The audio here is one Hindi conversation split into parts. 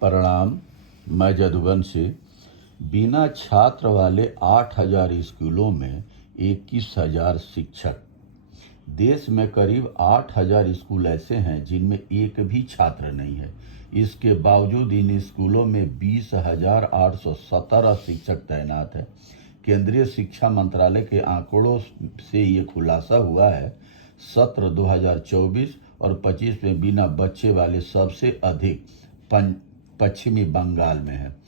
प्रणाम। मैं जदुवंशी। बिना छात्र वाले 8,000 स्कूलों में 21,000 शिक्षक। देश में करीब 8,000 स्कूल ऐसे हैं जिनमें एक भी छात्र नहीं है। इसके बावजूद इन स्कूलों में 20,817 शिक्षक तैनात हैं। केंद्रीय शिक्षा मंत्रालय के आंकड़ों से ये खुलासा हुआ है। सत्र 2024 और 25 में बिना बच्चे वाले सबसे अधिक पश्चिमी बंगाल में है।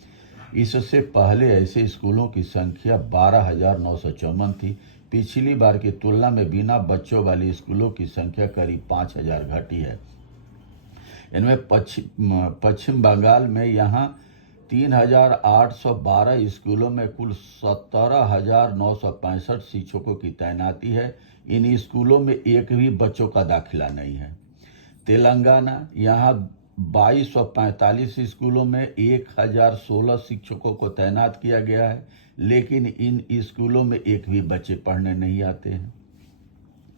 इससे पहले ऐसे स्कूलों की संख्या 12,954 थी। पिछली बार की तुलना में बिना बच्चों वाले स्कूलों की संख्या करीब 5,000 घटी है। इनमें पश्चिम बंगाल में यहाँ 3,812 स्कूलों में कुल 17,965 शिक्षकों की तैनाती है। इन स्कूलों में एक भी बच्चों का दाखिला नहीं है। तेलंगाना, यहाँ 2,245 स्कूलों में 1,016 शिक्षकों को तैनात किया गया है, लेकिन इन स्कूलों में एक भी बच्चे पढ़ने नहीं आते हैं।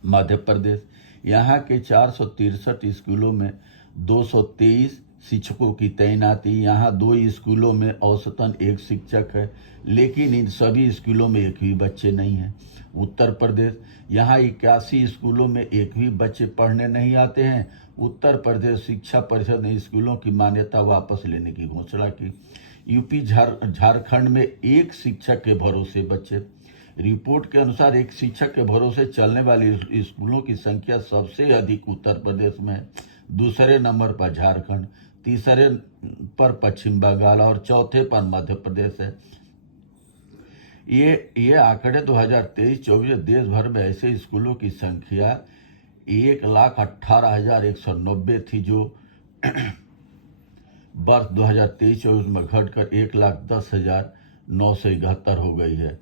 मध्य प्रदेश, यहाँ के 463 स्कूलों में 223 शिक्षकों की तैनाती। यहाँ 2 स्कूलों में औसतन 1 शिक्षक है, लेकिन इन सभी स्कूलों में एक भी बच्चे नहीं हैं। उत्तर प्रदेश, यहाँ 81 स्कूलों में एक भी बच्चे पढ़ने नहीं आते हैं। उत्तर प्रदेश शिक्षा परिषद ने स्कूलों की मान्यता वापस लेने की घोषणा की। यूपी झारखंड में 1 शिक्षक के भरोसे बच्चे। रिपोर्ट के अनुसार 1 शिक्षक के भरोसे चलने वाली स्कूलों की संख्या सबसे अधिक उत्तर प्रदेश में है। दूसरे नंबर पर झारखंड, तीसरे पर पश्चिम बंगाल और चौथे पर मध्य प्रदेश है। ये आंकड़े 2023-24 देश भर में ऐसे स्कूलों की संख्या 1,18,190 थी, जो वर्ष 2023-24 में घटकर 1,10,971 हो गई है।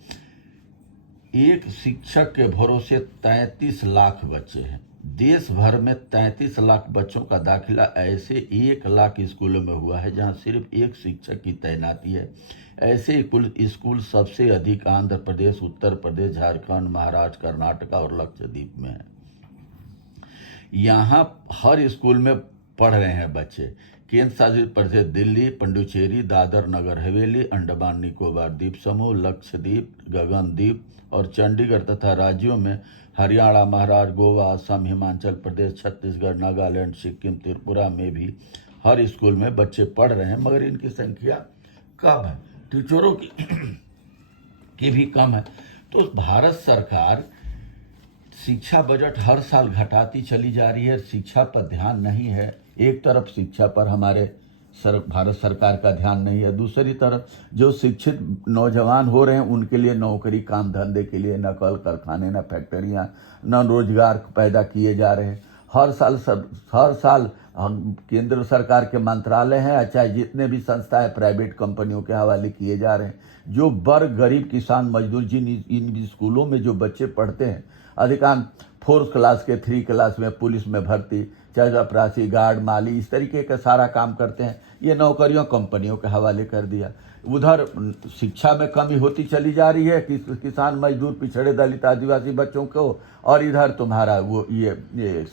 एक शिक्षक के भरोसे 33 लाख बच्चे हैं। देश भर में 33 लाख बच्चों का दाखिला ऐसे 1 लाख स्कूलों में हुआ है जहां सिर्फ 1 शिक्षक की तैनाती है। ऐसे कुल स्कूल सबसे अधिक आंध्र प्रदेश, उत्तर प्रदेश, झारखंड, महाराष्ट्र, कर्नाटक और लक्षद्वीप में है। यहाँ हर स्कूल में पढ़ रहे हैं बच्चे। केंद्र शासित प्रदेश दिल्ली, पुडुचेरी, दादर नगर हवेली, अंडमान निकोबार द्वीप समूह, लक्षद्वीप, गगनद्वीप और चंडीगढ़ तथा राज्यों में हरियाणा, महाराष्ट्र, गोवा, असम, हिमाचल प्रदेश, छत्तीसगढ़, नागालैंड, सिक्किम, त्रिपुरा में भी हर स्कूल में बच्चे पढ़ रहे हैं, मगर इनकी संख्या कम है। टीचरों की भी कम है। तो भारत सरकार शिक्षा बजट हर साल घटाती चली जा रही है। शिक्षा पर ध्यान नहीं है। एक तरफ शिक्षा पर हमारे भारत सरकार का ध्यान नहीं है, दूसरी तरफ जो शिक्षित नौजवान हो रहे हैं उनके लिए नौकरी, काम धंधे के लिए न कल कारखाने, न फैक्ट्रियाँ, न रोजगार पैदा किए जा रहे हैं। हर साल केंद्र सरकार के मंत्रालय हैं, चाहे जितने भी संस्थाएं प्राइवेट कंपनियों के हवाले किए जा रहे हैं। जो वर्ग, गरीब, किसान, मजदूर जिन इन स्कूलों में जो बच्चे पढ़ते हैं, अधिकांश 4th क्लास के 3 क्लास में पुलिस में भर्ती, चाहे चपरासी, गार्ड, माली, इस तरीके का सारा काम करते हैं। ये नौकरियों कंपनियों के हवाले कर दिया। उधर शिक्षा में कमी होती चली जा रही है किसान, मजदूर, पिछड़े, दलित, आदिवासी बच्चों को, और इधर तुम्हारा वो ये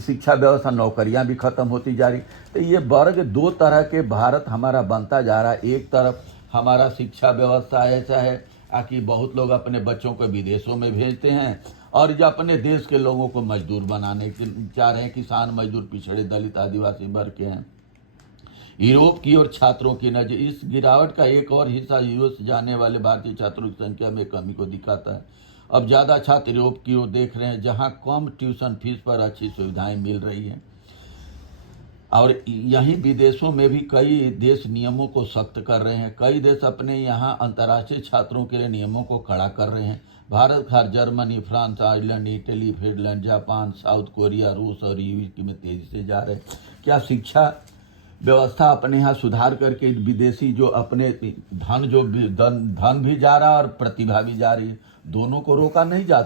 शिक्षा व्यवस्था, नौकरियां भी खत्म होती जा रही। तो ये वर्ग 2 तरह के भारत हमारा बनता जा रहा है। एक तरफ हमारा शिक्षा व्यवस्था ऐसा है कि बहुत लोग अपने बच्चों को विदेशों में भेजते हैं और जो अपने देश के लोगों को मजदूर बनाने चाह रहे हैं। किसान, मजदूर, पिछड़े, दलित, आदिवासी वर्ग के हैं। यूरोप की और छात्रों की नजर, इस गिरावट का एक और हिस्सा यूरोप से जाने वाले भारतीय छात्रों की संख्या में कमी को दिखाता है। अब ज़्यादा छात्र यूरोप की ओर देख रहे हैं, जहां कम ट्यूशन फीस पर अच्छी सुविधाएं मिल रही हैं। और यहीं विदेशों में भी कई देश नियमों को सख्त कर रहे हैं। कई देश अपने यहाँ अंतर्राष्ट्रीय छात्रों के लिए नियमों को कड़ा कर रहे हैं। Bharat, Germany, France, Ireland, Italy, Finland, Japan, south Korea, रूस और यूके में तेजी से जा रहे हैं। क्या शिक्षा व्यवस्था अपने यहाँ सुधार करके विदेशी जो अपने धन भी जा रहा है और प्रतिभा भी जा रही है, दोनों को रोका नहीं जा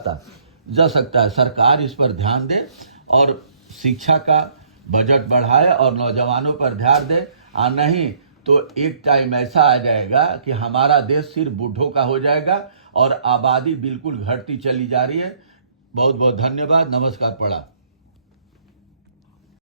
सकता है। सरकार इस पर ध्यान दे और शिक्षा का बजट बढ़ाए और नौजवानों पर ध्यान दे। नहीं तो एक टाइम ऐसा आ जाएगा कि हमारा देश सिर्फ बूढ़ों का हो जाएगा और आबादी बिल्कुल घटती चली जा रही है। बहुत बहुत धन्यवाद। नमस्कार। प्रणाम।